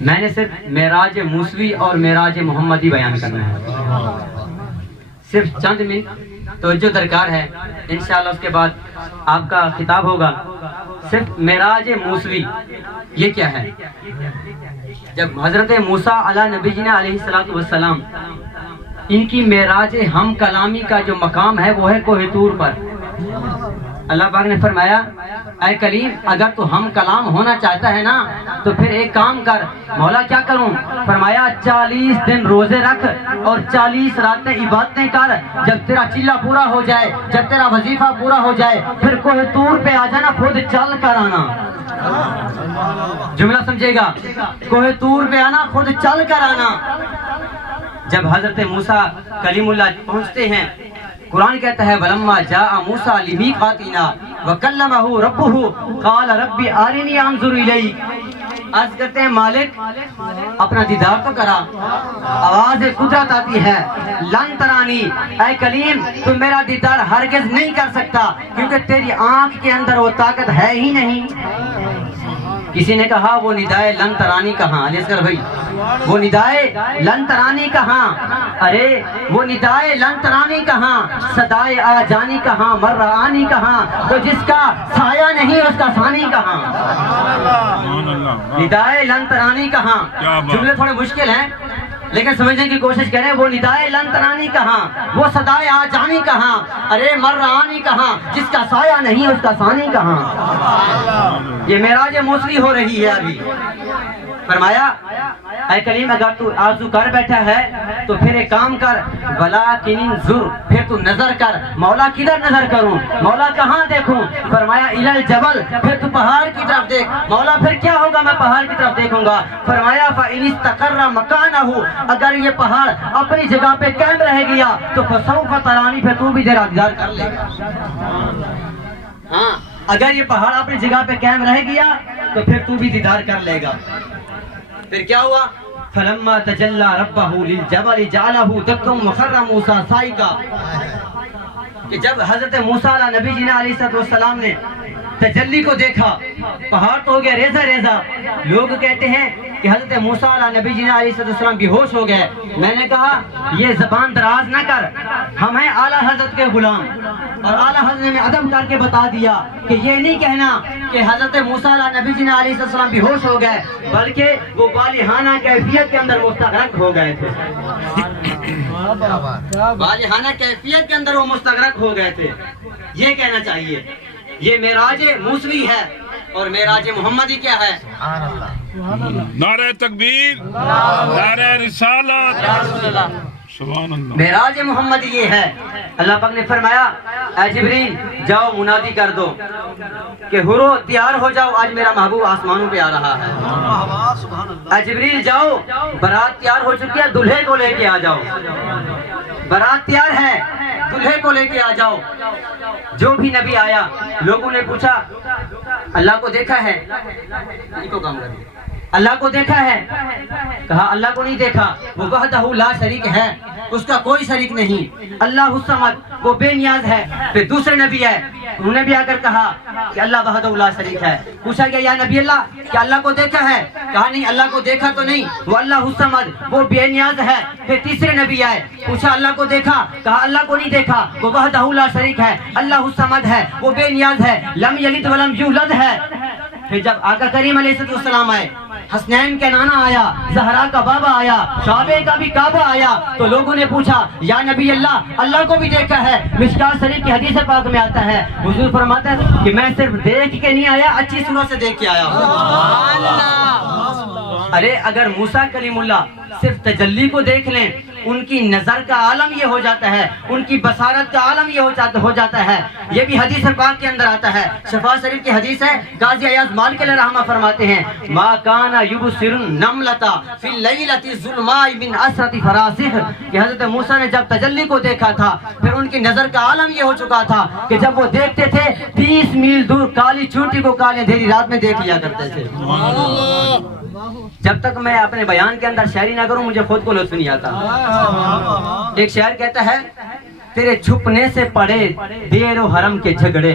میں نے صرف معراج موسوی اور معراج محمدی بیان کرنا ہے، صرف چند منٹ توجہ درکار ہے، انشاءاللہ اس کے بعد آپ کا خطاب ہوگا۔ صرف معراج موسوی یہ کیا ہے؟ جب حضرت موسیٰ علیہ نبی جی علیہ السلام ان کی معراج ہم کلامی کا جو مقام ہے وہ ہے کوہ طور پر۔ اللہ پاک نے فرمایا اے کلیم اگر تو ہم کلام ہونا چاہتا ہے نا تو پھر ایک کام کر۔ مولا کیا کروں؟ فرمایا 40 دن روزے رکھ اور 40 راتیں عبادتیں کر، جب تیرا چلہ پورا ہو جائے، جب تیرا وظیفہ پورا ہو جائے پھر کوہ طور پہ آ جانا، خود چل کر آنا۔ جملہ سمجھے گا، کوہ طور پہ آنا، خود چل کر آنا۔ جب حضرت موسیٰ کلیم اللہ پہنچتے ہیں، قرآن کہتا ہے وَلَمَّا جَاءَ مُوسَىٰ لِمِيقَاتِنَا وَكَلَّمَهُ رَبُّهُ قَالَ رَبِّ أَرِنِي أَنظُرْ إِلَيْكَ۔ عرض کرتے ہیں مالک اپنا دیدار تو کرا۔ آواز قدرت آتی ہے لن ترانی، اے کلیم تم میرا دیدار ہرگز نہیں کر سکتا کیونکہ تیری آنکھ کے اندر وہ طاقت ہے ہی نہیں۔ کسی نے کہا وہ ندائے لن ترانی کہاں؟ علی اصغر بھائی وہ ندائے لن ترانی کہاں؟ ارے وہ ندائے لن ترانی کہاں؟ صدائے آ جانی کہاں؟ مرآنی کہاں؟ تو جس کا سایہ نہیں اس کا ثانی کہاں؟ ندائے لن ترانی کہاں؟ جملے تھوڑے مشکل ہیں لیکن سمجھنے کی کوشش کریں۔ وہ ندائے لن ترانی کہاں؟ وہ صدائے آ جانی کہاں؟ ارے مرآنی کہاں؟ جس کا سایہ نہیں اس کا ثانی کہاں؟ یہ معراج موسوی ہو رہی ہے ابھی۔ فرمایا اے کلیم اگر تو آرزو کر بیٹھا ہے تو پھر ایک کام کر، وَلَٰكِنِ انظُرْ پھر تو نظر کر۔ مولا کدھر نظر کروں؟ مولا کہاں دیکھوں؟ فرمایا إِلَى الْجَبَلِ پھر تو پہاڑ کی طرف دیکھ۔ مولا پھر کیا ہوگا؟ میں پہاڑ کی طرف دیکھوں گا۔ فرمایا فَإِنِ اسْتَقَرَّ مَكَانَهُ اگر یہ پہاڑ اپنی جگہ پہ قائم رہ گیا تو فَسَوْفَ تَرَانِي پھر تو بھی میرا دیدار کر لے گا۔ ہاں اگر یہ پہاڑ اپنی جگہ پہ قائم رہ گیا تو پھر تو بھی دیدار کر لے گا۔ پھر کیا ہوا؟ فَلَمَّا تَجَلَّى رَبَّهُ لِلْجَبَلِ جَعَلَهُ دَكًّا وَخَرَّ مُوسَىٰ صَعِقًا کہ جب حضرت موسیٰ علیہ نبی جی علیہ السلام نے تجلی کو دیکھا پہاڑ تو ہو گیا ریزہ ریزہ۔ لوگ کہتے ہیں کہ حضرت موسیٰ علیہ نبی جی علیہ السلام بے ہوش ہو گئے۔ میں نے کہا یہ زبان دراز نہ کر، ہم ہیں اعلیٰ حضرت کے غلام، اور اعلیٰ حضرت نے ادب کر کے بتا دیا کہ یہ نہیں کہنا کہ حضرت موسیٰ علیہ نبی جی علیہ السلام بے ہوش ہو گئے، بلکہ وہ والہانہ کیفیت کے اندر مستغرق ہو گئے تھے۔ والہانہ کیفیت کے اندر وہ مستغرق ہو گئے تھے، یہ کہنا چاہیے۔ یہ معراج موسوی ہے اور معراج محمدی کیا ہے؟ نعرہ تکبیر، نعرہ رسالت، سبحان اللہ۔ معراج محمدی یہ ہے۔ اللہ پاک نے فرمایا اے جبریل جاؤ منادی کر دو کہ ہرو تیار ہو جاؤ، آج میرا محبوب آسمانوں پہ آ رہا ہے۔ اے جبریل جاؤ برات تیار ہو چکی ہے، دلہے کو لے کے آ جاؤ۔ برات تیار ہے، دلہے کو لے کے آ جاؤ۔ جو بھی نبی آیا لوگوں نے پوچھا اللہ کو دیکھا ہے؟ اللہ کو دیکھا ہے؟ کہا اللہ کو نہیں دیکھا، وہ وحدہ لا شریک ہے، اس کا کوئی شریک نہیں، اللہ الصمد وہ بے نیاز ہے۔ پھر دوسرے نبی آئے، انہوں نے بھی آ کر کہا کہ اللہ وحدہ لا شریک ہے۔ پوچھا گیا یا نبی اللہ کیا اللہ کو دیکھا ہے؟ کہا نہیں اللہ کو دیکھا تو نہیں، وہ اللہ الصمد وہ بے نیاز ہے۔ پھر تیسرے نبی آئے، پوچھا اللہ کو دیکھا؟ کہا اللہ کو نہیں دیکھا، وہ وحدہ لا شریک ہے، اللہ الصمد ہے وہ بے نیاز ہے، لم یلد ولم یولد ہے۔ پھر جب آقا کریم علیہ السلام آئے، حسنین کا نانا آیا، زہرا کا بابا آیا، شعبے کا بھی کعبہ آیا، تو لوگوں نے پوچھا یا نبی اللہ اللہ کو بھی دیکھا ہے؟ مشکات شریف کی حدیث پاک میں آتا ہے حضور فرماتا ہے کہ میں صرف دیکھ کے نہیں آیا، اچھی صورت سے دیکھ کے آیا ہوں۔ ارے اگر موسیٰ کلیم اللہ صرف تجلی کو دیکھ لیں، ان کی نظر کا عالم یہ ہو جاتا ہے، ان کی بصارت کا عالم یہ ہو جاتا ہے۔ یہ بھی حدیث پاک کے اندر آتا ہے، شفا شریف کی حدیث ہے، قاضی ایاز مالک علیہ رحمہ فرماتے ہیں ما کان یبصر النملۃ فی اللیلۃ الظلماء من اثرۃ فراسخ کہ حضرت موسیٰ نے جب تجلی کو دیکھا تھا پھر ان کی نظر کا عالم یہ ہو چکا تھا کہ جب وہ دیکھتے تھے 30 میل دور کالی چونٹی کو کالے اندھیری رات میں دیکھ لیا کرتے تھے۔ جب تک میں اپنے بیان کے اندر شاعری نہ کروں مجھے خود کو لطف نہیں آتا۔ ایک شاعر کہتا ہے تیرے چھپنے سے پڑے دیر و حرم کے جھگڑے،